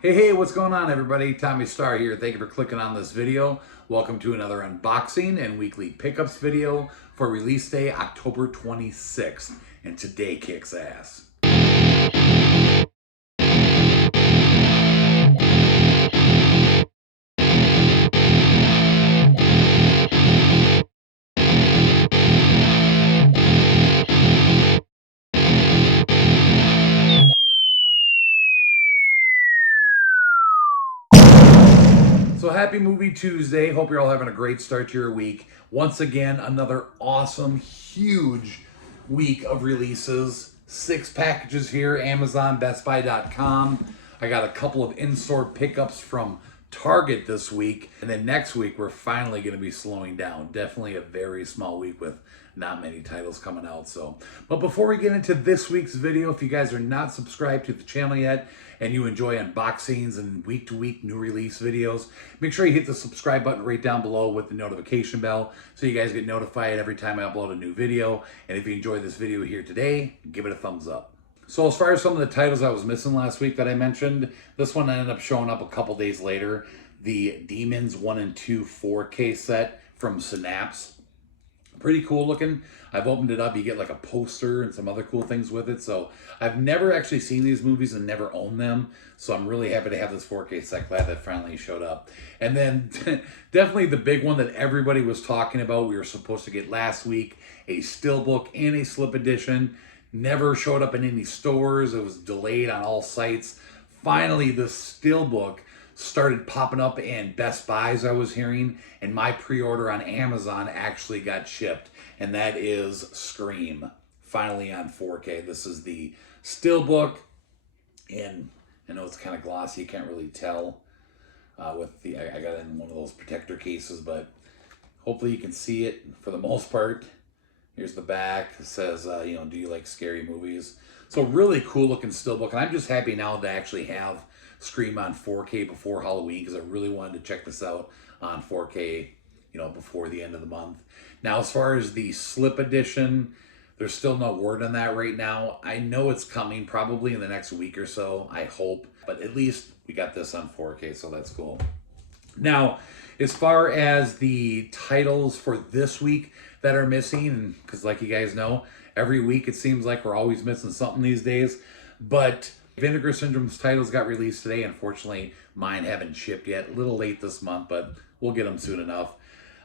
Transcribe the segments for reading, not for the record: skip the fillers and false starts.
Hey, what's going on, everybody? Tommy Star here. Thank you for clicking on this video. Welcome to another unboxing and weekly pickups video for release day, October 26th. And today kicks ass. So happy Movie Tuesday. Hope you're all having a great start to your week. Once again, another awesome, huge week of releases. 6 packages here, Amazon, BestBuy.com. I got a couple of in-store pickups from Target this week. And then next week, we're finally going to be slowing down. Definitely a very small week with not many titles coming out. But before we get into this week's video, if you guys are not subscribed to the channel yet and you enjoy unboxings and week-to-week new release videos, make sure you hit the subscribe button right down below with the notification bell so you guys get notified every time I upload a new video. And if you enjoyed this video here today, give it a thumbs up. So as far as some of the titles I was missing last week that I mentioned, this one ended up showing up a couple days later. The Demons 1 and 2 4K set from Synapse. Pretty cool looking. I've opened it up. You get like a poster and some other cool things with it. So I've never actually seen these movies and never owned them. So I'm really happy to have this 4K set. Glad that finally showed up. And then definitely the big one that everybody was talking about. We were supposed to get last week a steelbook and a slip edition. Never showed up in any stores. It was delayed on all sites. Finally, the steelbook started popping up in Best Buys, I was hearing, and my pre-order on Amazon actually got shipped, and that is Scream, finally on 4K. This is the steelbook, and I know it's kind of glossy, you can't really tell with the, I got it in one of those protector cases, but hopefully you can see it for the most part. Here's the back. It says, do you like scary movies? So really cool looking steelbook, and I'm just happy now to actually have Scream on 4K before Halloween because I really wanted to check this out on 4K, before the end of the month. Now, as far as the slip edition, there's still no word on that right now. I know it's coming probably in the next week or so, I hope, but at least we got this on 4K, so that's cool. Now, as far as the titles for this week that are missing, because like you guys know, every week it seems like we're always missing something these days, but Vinegar Syndrome's titles got released today. Unfortunately, mine haven't shipped yet. A little late this month, but we'll get them soon enough.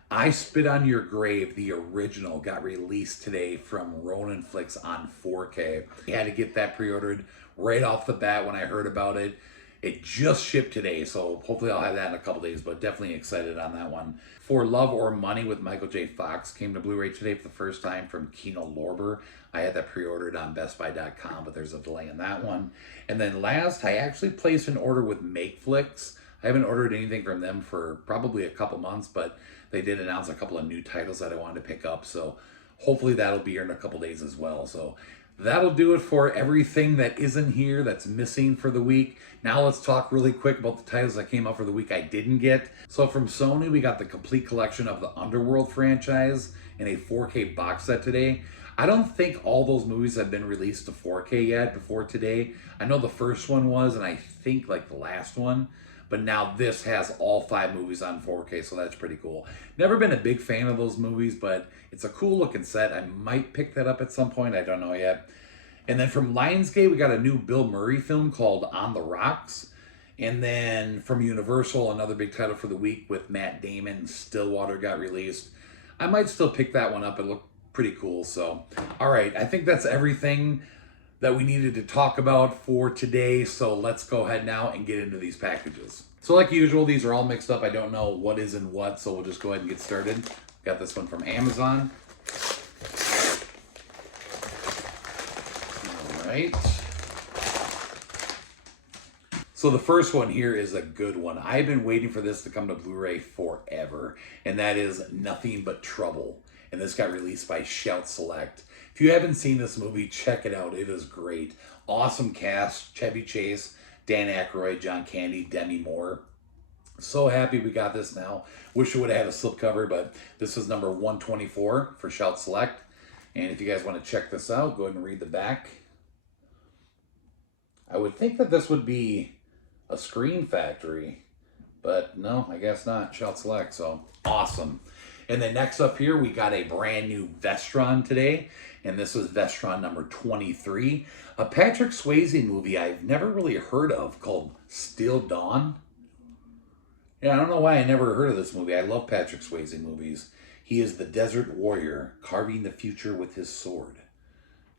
I Spit on Your Grave, the original, got released today from Ronin Flicks on 4K. I had to get that pre-ordered right off the bat when I heard about it. It just shipped today, so hopefully I'll have that in a couple days, but definitely excited on that one. For Love or Money with Michael J. Fox came to Blu Ray today for the first time from Kino Lorber. I had that pre-ordered on BestBuy.com, but there's a delay in that one. And then last, I actually placed an order with MakeFlix. I haven't ordered anything from them for probably a couple months, but they did announce a couple of new titles that I wanted to pick up, so hopefully that'll be here in a couple days as well. So that'll do it for everything that isn't here, that's missing for the week. Now let's talk really quick about the titles that came out for the week I didn't get. So from Sony, we got the complete collection of the Underworld franchise in a 4K box set today. I don't think all those movies have been released to 4K yet before today. I know the first one was, and I think like the last one. But now this has all 5 movies on 4K, so that's pretty cool. Never been a big fan of those movies, but it's a cool looking set. I might pick that up at some point. I don't know yet. And then from Lionsgate, we got a new Bill Murray film called On the Rocks. And then from Universal, another big title for the week with Matt Damon, Stillwater got released. I might still pick that one up. It looked pretty cool. So, all right, I think that's everything that we needed to talk about for today. So let's go ahead now and get into these packages. So like usual, these are all mixed up. I don't know what is in what, so we'll just go ahead and get started. Got this one from Amazon. All right. So the first one here is a good one. I've been waiting for this to come to Blu Ray forever, and that is Nothing But Trouble. And this got released by Shout Select. If you haven't seen this movie, check it out. It is great. Awesome cast. Chevy Chase, Dan Aykroyd, John Candy, Demi Moore. So happy we got this now. Wish it would have had a slipcover, but this is number 124 for Shout Select. And if you guys want to check this out, go ahead and read the back. I would think that this would be a Screen Factory. But no, I guess not. Shout Select, so awesome. And then next up here, we got a brand new Vestron today. And this is Vestron number 23. A Patrick Swayze movie I've never really heard of called Still Dawn. Yeah, I don't know why I never heard of this movie. I love Patrick Swayze movies. He is the desert warrior, carving the future with his sword.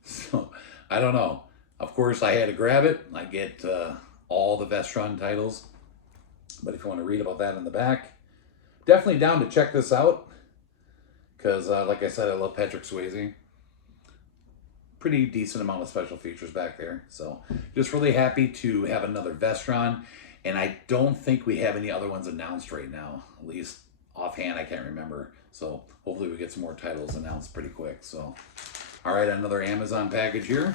So, I don't know. Of course, I had to grab it. I get all the Vestron titles. But if you want to read about that in the back, definitely down to check this out. Because, like I said, I love Patrick Swayze. Pretty decent amount of special features back there. So, just really happy to have another Vestron. And I don't think we have any other ones announced right now. At least offhand, I can't remember. So, hopefully we get some more titles announced pretty quick. So, all right, another Amazon package here.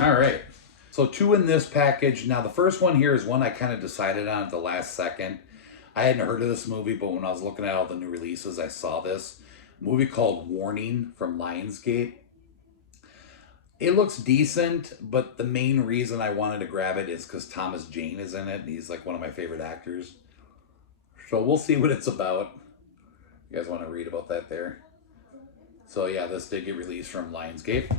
All right, so 2 in this package. Now the first one here is one I kind of decided on at the last second. I hadn't heard of this movie, but when I was looking at all the new releases, I saw this movie called Warning from Lionsgate. It looks decent, but the main reason I wanted to grab it is because Thomas Jane is in it, and he's like one of my favorite actors. So we'll see what it's about. You guys want to read about that there? So yeah, this did get released from Lionsgate.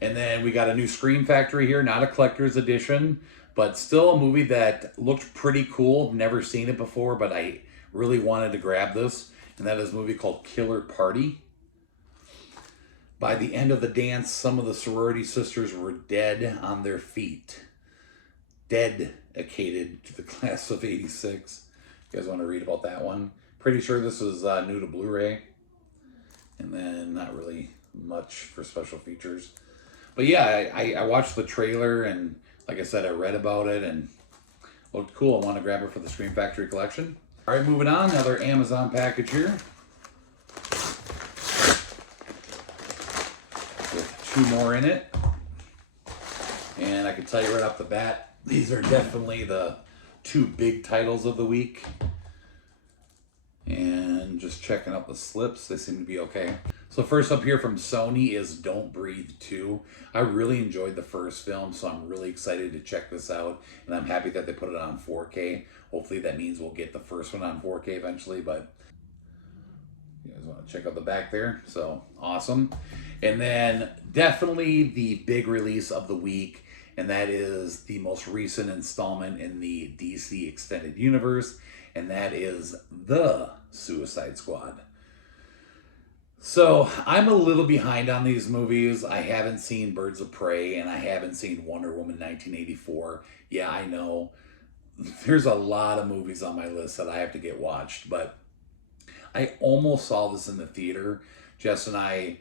And then we got a new Scream Factory here, not a collector's edition, but still a movie that looked pretty cool. Never seen it before, but I really wanted to grab this. And that is a movie called Killer Party. By the end of the dance, some of the sorority sisters were dead on their feet. Dedicated to the class of 86. You guys want to read about that one? Pretty sure this is new to Blu Ray. And then not really much for special features. But yeah, I watched the trailer, and like I said, I read about it and looked cool. I want to grab it for the Scream Factory collection. All right, moving on, another Amazon package here. With 2 more in it. And I can tell you right off the bat, these are definitely the 2 big titles of the week. And just checking out the slips, they seem to be okay. So first up here from Sony is Don't Breathe 2. I really enjoyed the first film, so I'm really excited to check this out. And I'm happy that they put it on 4K. Hopefully that means we'll get the first one on 4K eventually, but you guys want to check out the back there. So awesome. And then definitely the big release of the week, and that is the most recent installment in the DC Extended Universe, and that is The Suicide Squad. So I'm a little behind on these movies. I haven't seen Birds of Prey, and I haven't seen Wonder Woman 1984. Yeah, I know. There's a lot of movies on my list that I have to get watched, but I almost saw this in the theater. Jess and I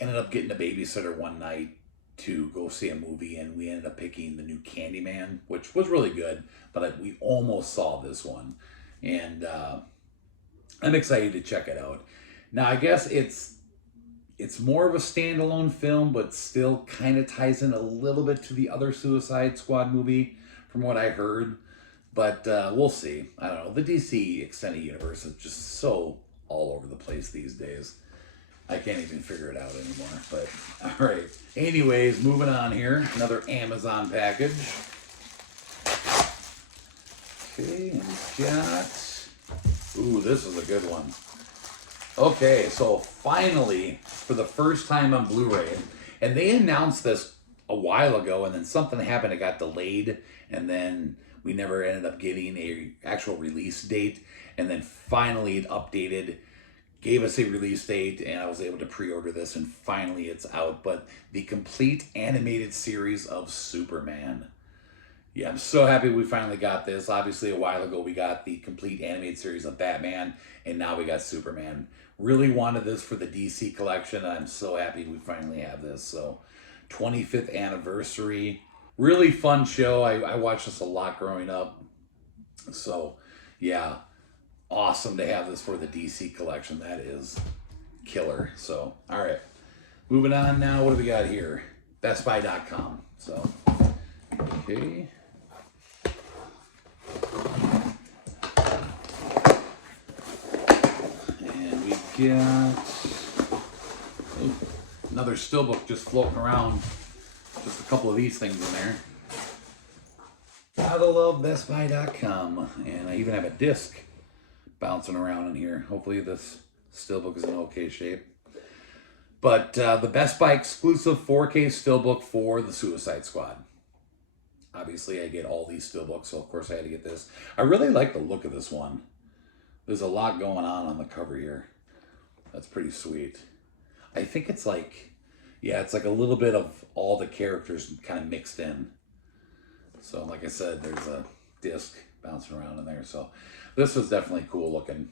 ended up getting a babysitter one night to go see a movie, and we ended up picking the new Candyman, which was really good, but we almost saw this one. And I'm excited to check it out. Now, I guess it's more of a standalone film, but still kind of ties in a little bit to the other Suicide Squad movie, from what I heard. But we'll see. I don't know. The DC Extended Universe is just so all over the place these days. I can't even figure it out anymore. But, all right. Anyways, moving on here. Another Amazon package. Okay, and we got... Ooh, this is a good one. Okay, so finally, for the first time on Blu Ray, and they announced this a while ago, and then something happened, it got delayed, and then we never ended up getting a actual release date, and then finally it updated, gave us a release date, and I was able to pre-order this, and finally it's out. But the complete animated series of Superman. Yeah, I'm so happy we finally got this. Obviously, a while ago, we got the complete animated series of Batman, and now we got Superman. Really wanted this for the DC collection, and I'm so happy we finally have this. So, 25th anniversary. Really fun show. I watched this a lot growing up. So, yeah, awesome to have this for the DC collection. That is killer. So, all right. Moving on now, what do we got here? BestBuy.com. So, okay. And we got Another steelbook just floating around. Just a couple of these things in there. Gotta love BestBuy.com. And I even have a disc bouncing around in here. Hopefully this steelbook is in okay shape. But the Best Buy exclusive 4K steelbook for the Suicide Squad. Obviously, I get all these steelbooks, so of course I had to get this. I really like the look of this one. There's a lot going on the cover here. That's pretty sweet. I think it's like, yeah, it's like a little bit of all the characters kind of mixed in. So like I said, there's a disc bouncing around in there. So this was definitely cool looking.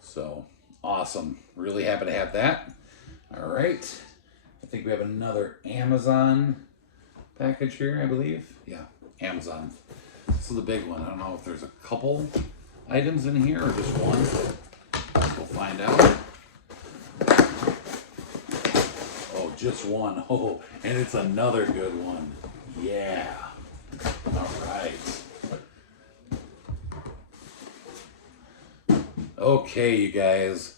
So awesome. Really happy to have that. All right. I think we have another Amazon package here, I believe. Yeah, Amazon. This is the big one. I don't know if there's a couple items in here or just one. We'll find out. Oh, just one. Oh, and it's another good one. Yeah. All right. Okay, you guys.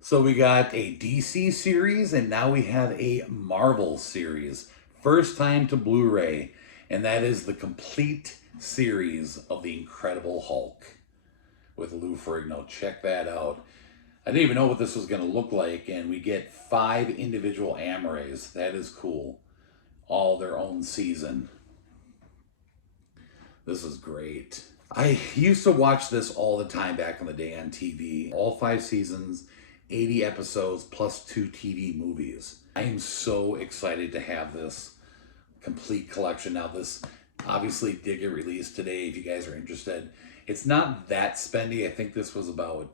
So we got a DC series and now we have a Marvel series. First time to Blu Ray, and that is the complete series of The Incredible Hulk with Lou Ferrigno. Check that out. I didn't even know what this was going to look like, and we get 5 individual Amores. That is cool. All their own season. This is great. I used to watch this all the time back in the day on TV. All 5 seasons, 80 episodes, plus 2 TV movies. I am so excited to have this complete collection. Now this obviously did get released today if you guys are interested. It's not that spendy. I think this was about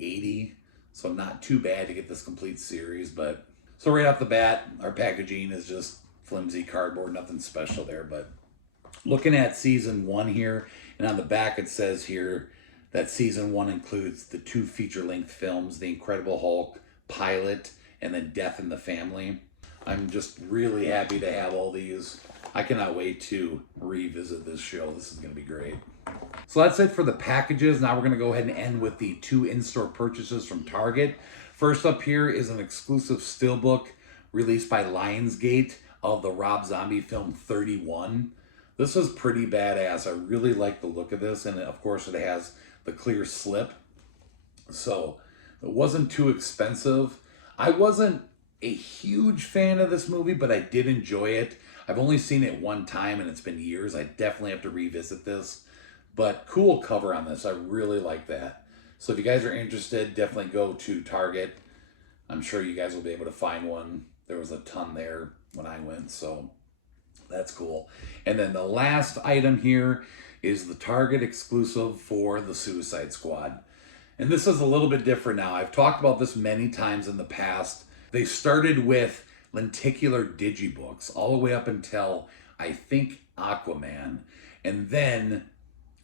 80, so not too bad to get this complete series. But so right off the bat, our packaging is just flimsy cardboard, nothing special there. But looking at season 1 here, and on the back it says here that season 1 includes the 2 feature-length films, The Incredible Hulk, Pilot, and then Death in the Family. I'm just really happy to have all these. I cannot wait to revisit this show. This is going to be great. So that's it for the packages. Now we're going to go ahead and end with the 2 in-store purchases from Target. First up here is an exclusive steelbook released by Lionsgate of the Rob Zombie film 31. This is pretty badass. I really like the look of this, and of course it has the clear slip. So it wasn't too expensive. I wasn't a huge fan of this movie, but I did enjoy it. I've only seen it one time and it's been years. I definitely have to revisit this. But cool cover on this. I really like that. So if you guys are interested, definitely go to Target. I'm sure you guys will be able to find one. There was a ton there when I went, so that's cool. And then the last item here is the Target exclusive for the Suicide Squad. And this is a little bit different now. I've talked about this many times in the past. They started with lenticular digibooks all the way up until, I think, Aquaman. And then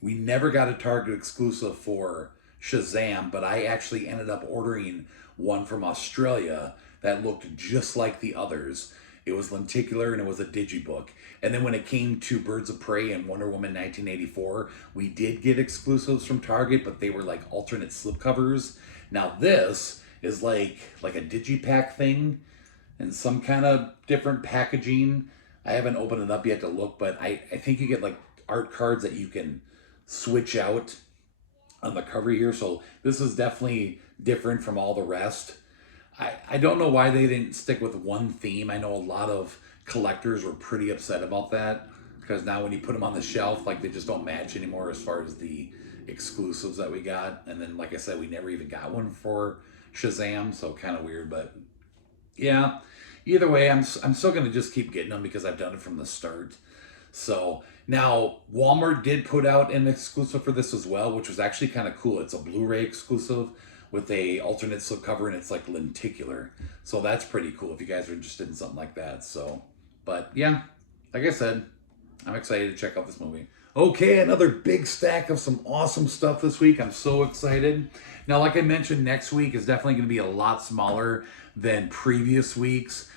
we never got a Target exclusive for Shazam, but I actually ended up ordering one from Australia that looked just like the others. It was lenticular and it was a digibook. And then when it came to Birds of Prey and Wonder Woman 1984, we did get exclusives from Target, but they were like alternate slipcovers. Now this is like a digipack thing and some kind of different packaging. I haven't opened it up yet to look, but I think you get like art cards that you can switch out on the cover here. So this is definitely different from all the rest. I don't know why they didn't stick with one theme. I know a lot of collectors were pretty upset about that because now when you put them on the shelf, like they just don't match anymore as far as the exclusives that we got. And then, like I said, we never even got one for Shazam, so kind of weird. But yeah, either way, I'm still going to just keep getting them because I've done it from the start. So now Walmart did put out an exclusive for this as well, which was actually kind of cool. It's a Blu Ray exclusive with a alternate slipcover, and it's like lenticular. So that's pretty cool if you guys are interested in something like that. So, but yeah, like I said, I'm excited to check out this movie. Okay, another big stack of some awesome stuff this week. I'm so excited. Now, like I mentioned, next week is definitely going to be a lot smaller than previous weeks.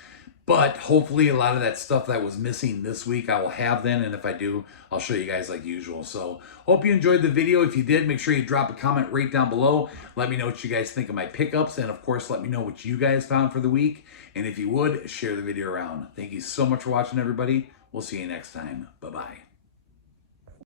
But hopefully a lot of that stuff that was missing this week I will have then, and if I do, I'll show you guys like usual. So hope you enjoyed the video. If you did, make sure you drop a comment right down below. Let me know what you guys think of my pickups, and of course let me know what you guys found for the week. And if you would, share the video around. Thank you so much for watching, everybody. We'll see you next time. Bye-bye.